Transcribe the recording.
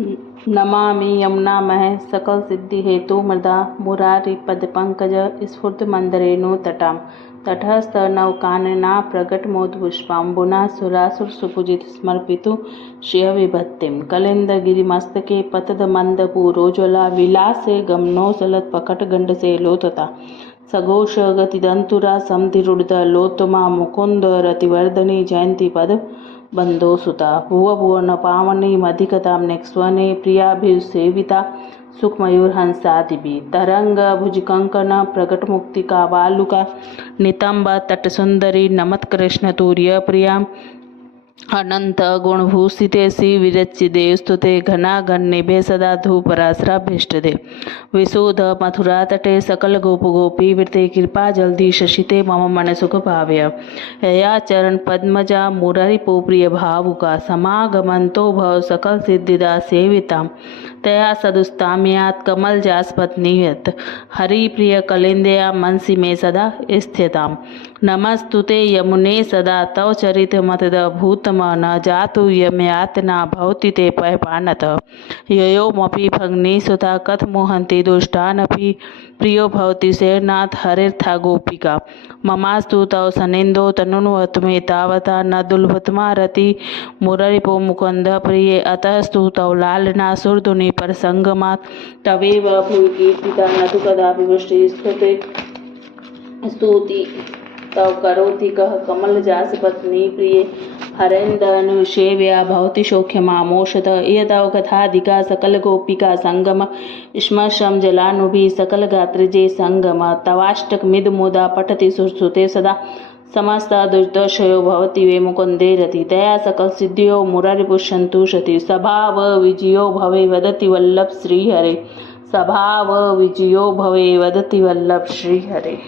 नमामि यमुनामहे सकल सिद्धि हेतु मृदा मुरारी पद पंकज स्फुर्त मंदरेणु तटाम तटस्थ नवकानना प्रगट मोदपुष्पाम्बुना सुरासुर सुपूजित स्मर्पितु श्रिय विभत्तिम कलिंद गिरिमस्तके पतद मंद पूरोज्वला विलासे गमनोसलत पकट गंड से लोतता सघोष गतिदंतुरा समधिरुद्ध लोतमा मुकुंद रतिवर्धनी जयंती पद बंदो सुता भुव भुवन पावनी मधिकताम नेक्स्वने प्रियाभिसेविता सुखमयूर हंसादिभि तरंग भुजकंकन प्रकट मुक्तिका वालुका नितंब तट सुंदरी नमत कृष्ण तूर्य प्रिया अनंत गुणभूषिते श्री विरचिदे स्तुते घना घन्निभे सदा धूपराश्राभीष्टदे विशोध मथुरा तटे सकल गोप गोपी वृते कृपा जल्दी शशिते मम मन सुख भाव्य यया चरण पद्मजा मुरारी प्रिय भावुका समागमंतो भव सकल सिद्धिदा सेविता तया सदुस्ताम्यात् कमल जास्पत नियत हरि प्रिय कलिंदया मनसि में सदा स्थिताम नमस्तुते यमुने सदा तव चरित मतद भूतम न जातु यम्यातना भवति ते पयपानत ययोमपि भग्नी सुता कथ मोहन्ति दुष्टानपि प्रियो भवति सेनाथ हरिर्था गोपिका ममास्तु तव सनिंदो तनुन्वत मे तावता न दुर्लभतमा रति मुररिपो मुकुंद प्रिय अतस्तु तव लालना सुरधुनि पर संगमात् तवेव भुवि कीर्तिता न तु कदापि वृष्टि स्तुति तव करोति कह कमल जास पत्नी प्रिय हरेन्दनुसेव्या भवति सौख्यमामोषत इयतव कथाधिका सकल गोपिका संगम स्मशम जलानुभि सकल गात्रिजे संगम तवाष्टक मिद मुदा पठति सुश्रुते सदा समस्त दुर्दशयो भवति वे मुकुंदे रति तया सकल सिद्धियो मुरारिपुष्यन्तु शति स्वभाव विजयो भवे वदति वल्लभ श्रीहरे स्वभाव विजयो भवे वदति वल्लभ श्रीहरे।